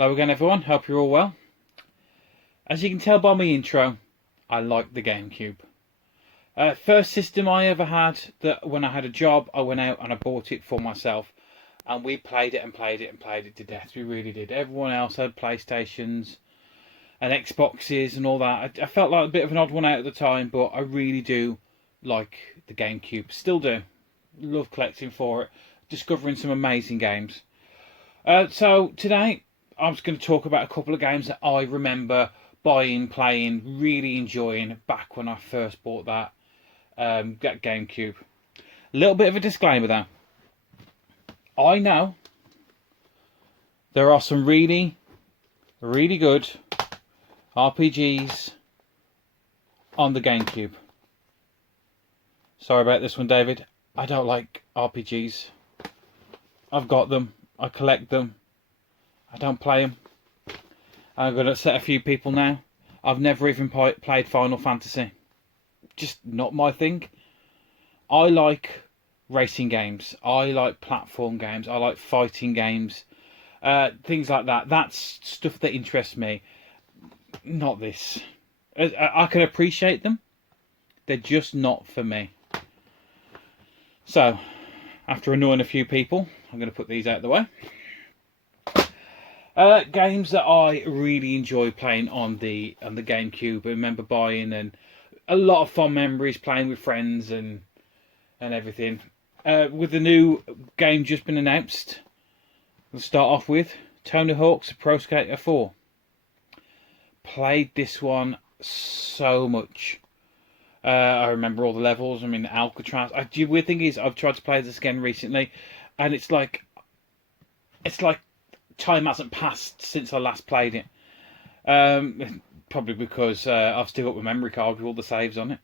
Hello again everyone, hope you're all well. As you can tell by my intro, I like the GameCube. First system I ever had, that when I had a job, I went out and I bought it for myself. And we played it and played it and played it to death, we really did. Everyone else had PlayStations and Xboxes and all that. I felt like a bit of an odd one out at the time, but I really do like the GameCube, still do. Love collecting for it, discovering some amazing games. So today, I'm just going to talk about a couple of games that I remember buying, playing, really enjoying back when I first bought that GameCube. A little bit of a disclaimer though. I know there are some really, really good RPGs on the GameCube. Sorry about this one, David. I don't like RPGs. I've got them. I collect them. I don't play them. I'm going to upset a few people now. I've never even played Final Fantasy. Just not my thing. I like racing games. I like platform games. I like fighting games. Things like that. That's stuff that interests me. Not this. I can appreciate them. They're just not for me. So, after annoying a few people, I'm going to put these out of the way. Games that I really enjoy playing on the GameCube. I remember buying, and a lot of fond memories playing with friends and everything. With the new game just been announced, we'll start off with Tony Hawk's Pro Skater 4. Played this one so much. I remember all the levels. I mean, Alcatraz. The weird thing is, I've tried to play this again recently, and it's like time hasn't passed since I last played it. Probably because I've still got my memory card with all the saves on it.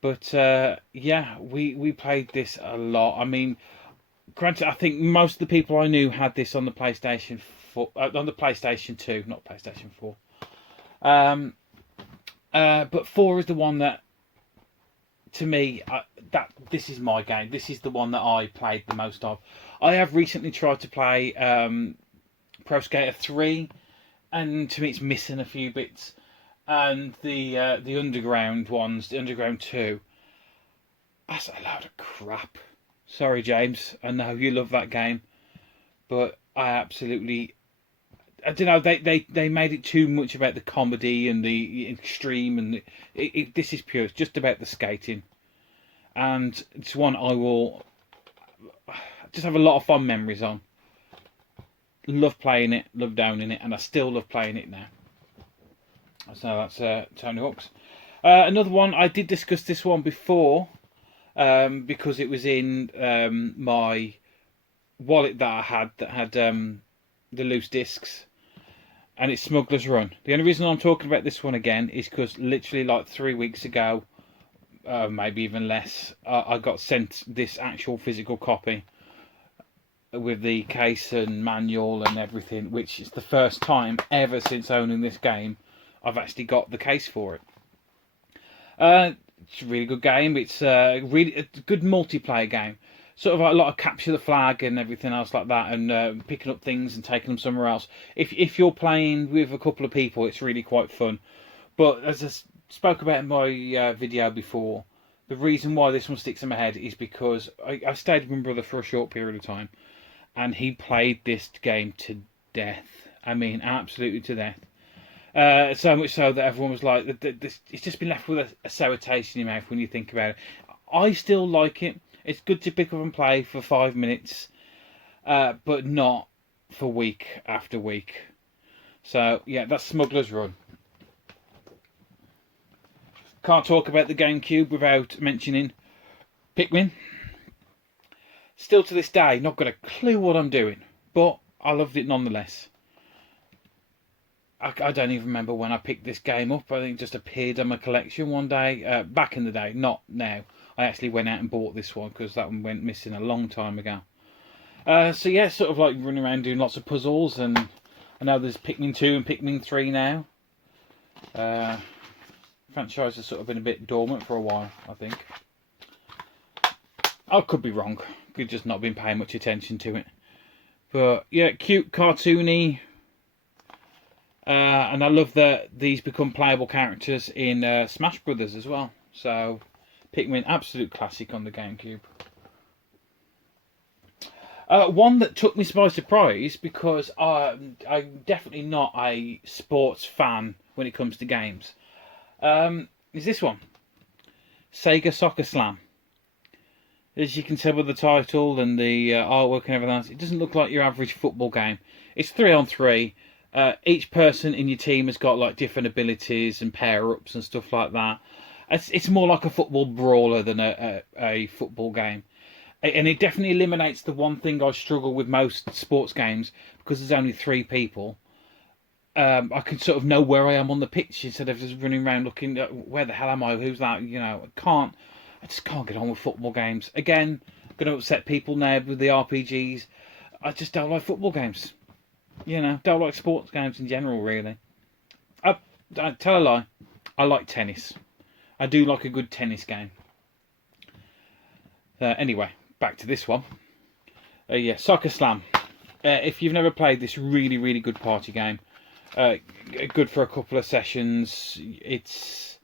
But yeah, we played this a lot. I mean, granted, I think most of the people I knew had this on the PlayStation 4, on the PlayStation 2, not PlayStation 4. But 4 is the one that, to me, this is my game. This is the one that I played the most of. I have recently tried to play Pro Skater 3, and to me it's missing a few bits. And the underground ones, the Underground 2, that's a load of crap. Sorry, James, I know you love that game, but I don't know, they made it too much about the comedy and the extreme, and this is pure. It's just about the skating, and it's one I will just have a lot of fond memories on. Love playing it, love downing it, and I still love playing it now. So that's Tony Hawk's. Another one, I did discuss this one before, because it was in my wallet that I had the loose discs. And it's Smugglers Run. The only reason I'm talking about this one again is because literally like 3 weeks ago, maybe even less, I got sent this actual physical copy with the case and manual and everything, which is the first time ever since owning this game I've actually got the case for it. It's a really good game. It's a good multiplayer game. Sort of like a lot of capture the flag and everything else like that, and picking up things and taking them somewhere else. If you're playing with a couple of people, it's really quite fun. But as I spoke about in my video before, the reason why this one sticks in my head is because I stayed with my brother for a short period of time, and he played this game to death. I mean, absolutely to death. So much so that everyone was like, it's just been left with a sour taste in your mouth when you think about it. I still like it. It's good to pick up and play for 5 minutes, but not for week after week. So, yeah, that's Smugglers Run. Can't talk about the GameCube without mentioning Pikmin. Still to this day, not got a clue what I'm doing, but I loved it nonetheless. I don't even remember when I picked this game up. I think it just appeared on my collection one day, back in the day, not now. I actually went out and bought this one because that one went missing a long time ago. So yeah, sort of like running around doing lots of puzzles, and I know there's Pikmin 2 and Pikmin 3 now. Franchise has sort of been a bit dormant for a while, I think. I could be wrong. Could just not been paying much attention to it. But yeah, cute, cartoony And I love that these become playable characters in Smash Brothers as well. So, Pikmin, absolute classic on the GameCube. One that took me by surprise because I'm definitely not a sports fan when it comes to games. Is this one, Sega Soccer Slam. As you can tell by the title and the artwork and everything else, it doesn't look like your average football game. It's 3-on-3. Each person in your team has got like different abilities and pair-ups and stuff like that. It's more like a football brawler than a football game. And it definitely eliminates the one thing I struggle with most sports games, because there's only 3 people. I can sort of know where I am on the pitch instead of just running around looking at where the hell am I, who's that, I just can't get on with football games. Again, I'm going to upset people now with the RPGs. I just don't like football games. Don't like sports games in general, really. I tell a lie, I like tennis. I do like a good tennis game. Anyway, back to this one. Yeah, Soccer Slam. If you've never played this really, really good party game, good for a couple of sessions. It's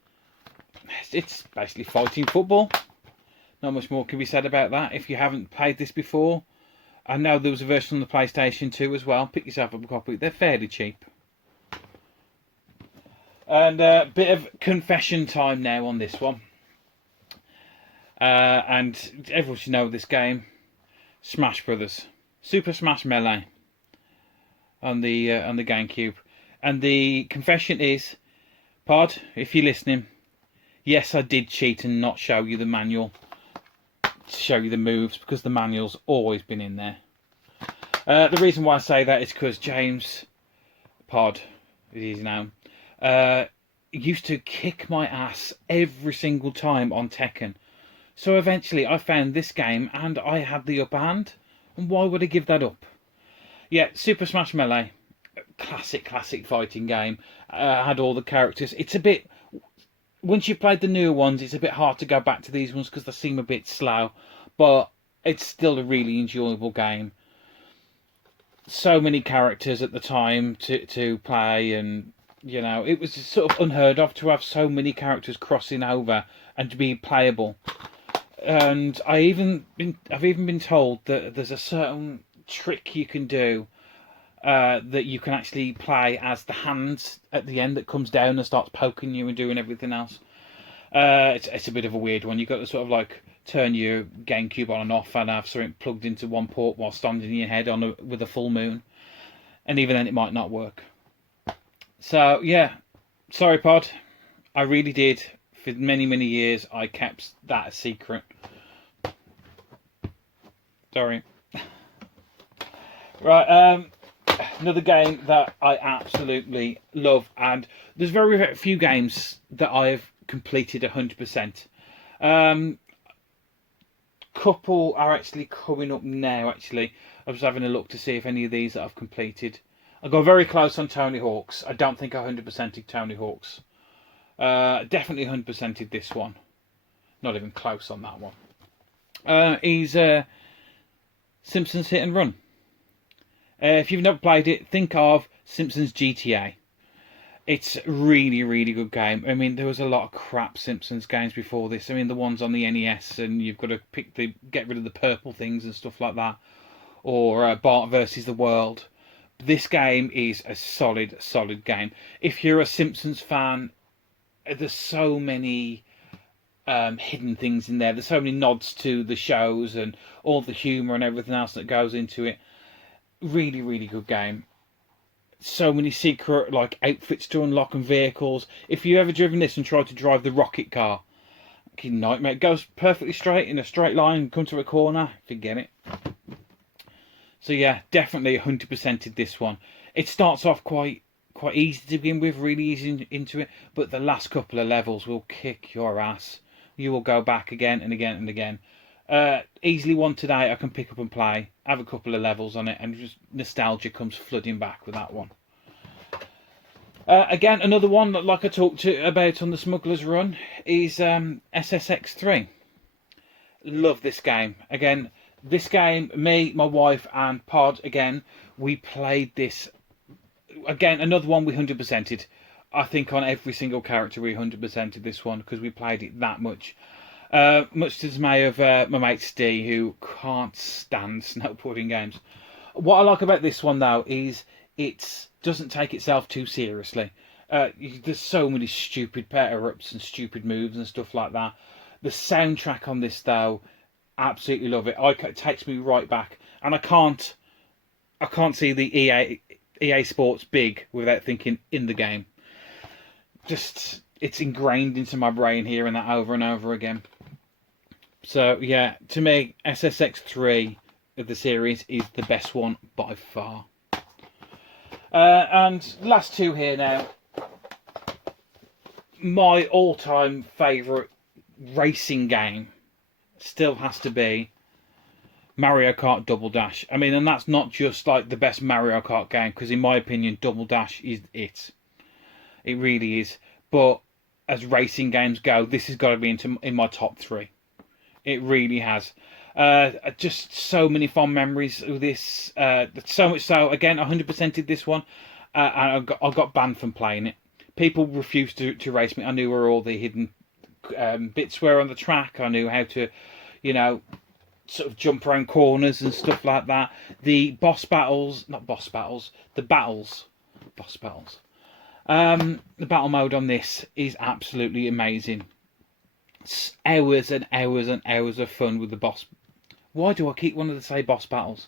basically fighting football. Not much more can be said about that. If you haven't played this before, I know there was a version on the PlayStation 2 as well. Pick yourself up a copy. They're fairly cheap. And a bit of confession time now on this one. And everyone should know this game. Smash Brothers. Super Smash Melee. On the GameCube. And the confession is, Pod, if you're listening, yes, I did cheat and not show you the manual, to show you the moves, because the manual's always been in there. The reason why I say that is because James, Pod, it is now, used to kick my ass every single time on Tekken. So eventually I found this game and I had the upper hand. And why would I give that up? Yeah, Super Smash Melee. Classic fighting game. Had all the characters. It's a bit... Once you've played the newer ones, it's a bit hard to go back to these ones because they seem a bit slow. But it's still a really enjoyable game. So many characters at the time to play, and it was sort of unheard of to have so many characters crossing over and to be playable. And I've even been told that there's a certain trick you can do that you can actually play as the hands at the end that comes down and starts poking you and doing everything else. It's a bit of a weird one. You've got to sort of like turn your GameCube on and off and have something plugged into one port while standing in your head with a full moon. And even then it might not work. So yeah, sorry Pod. I really did. For many, many years I kept that a secret. Sorry. Right, another game that I absolutely love, and there's very few games that I've completed 100%. Couple are actually coming up now. Actually, I was having a look to see if any of these that I've completed. I got very close on Tony Hawk's. I don't think I 100%ed Tony Hawk's. Definitely 100%ed this one. Not even close on that one. He's Simpsons Hit and Run. If you've never played it, think of Simpsons GTA. It's a really, really good game. I mean, there was a lot of crap Simpsons games before this. I mean, the ones on the NES, and you've got to get rid of the purple things and stuff like that. Or Bart versus the World. This game is a solid game. If you're a Simpsons fan, there's so many hidden things in there. There's so many nods to the shows and all the humour and everything else that goes into it. Really, really good game. So many secret outfits to unlock and vehicles. If you've ever driven this and tried to drive the rocket car, nightmare. It goes perfectly straight in a straight line, come to a corner, forget it. So yeah, definitely 100%ed this one. It starts off quite easy to begin with, really easy into it, but the last couple of levels will kick your ass. You will go back again and again and again. Easily one today I can pick up and play, have a couple of levels on it, and just nostalgia comes flooding back with that one. Again, another one that, like I talked about on the Smugglers Run, is SSX3. Love this game. Again, this game, me, my wife and Pod, again, we played this again, another one we 100%ed. I think on every single character we 100%ed this one because we played it that much. Much to the dismay of my mate Steve, who can't stand snowboarding games. What I like about this one though is it doesn't take itself too seriously. There's so many stupid power-ups and stupid moves and stuff like that. The soundtrack on this though, absolutely love it. It takes me right back, and I can't see the EA Sports big without thinking in the game. Just it's ingrained into my brain hearing that over and over again. So yeah, to me, SSX3 of the series is the best one by far. And last two here now. My all-time favourite racing game still has to be Mario Kart Double Dash. I mean, and that's not just like the best Mario Kart game, because in my opinion, Double Dash is it. It really is. But as racing games go, this has got to be in my top 3. It really has. Just so many fond memories of this. So much so, again, 100%ed this one. And I got banned from playing it. People refused to race me. I knew where all the hidden bits were on the track. I knew how to, sort of jump around corners and stuff like that. The boss battles, not boss battles, the battles, boss battles. The battle mode on this is absolutely amazing. It's hours and hours and hours of fun with the boss. Why do I keep wanting to say boss battles?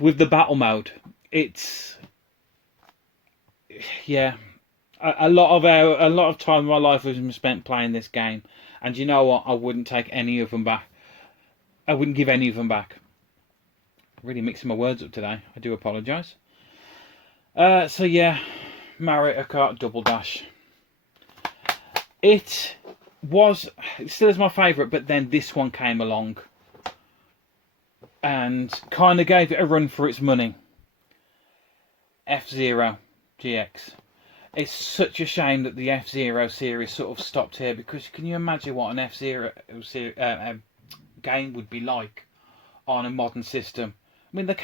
With the battle mode, it's a lot of time in my life has been spent playing this game, and you know what? I wouldn't take any of them back. I wouldn't give any of them back. Really mixing my words up today. I do apologise. So yeah, Mario Kart Double Dash. It still is my favourite, but then this one came along and kind of gave it a run for its money. F-Zero GX. It's such a shame that the F-Zero series sort of stopped here, because can you imagine what an F-Zero game would be like on a modern system? I mean, the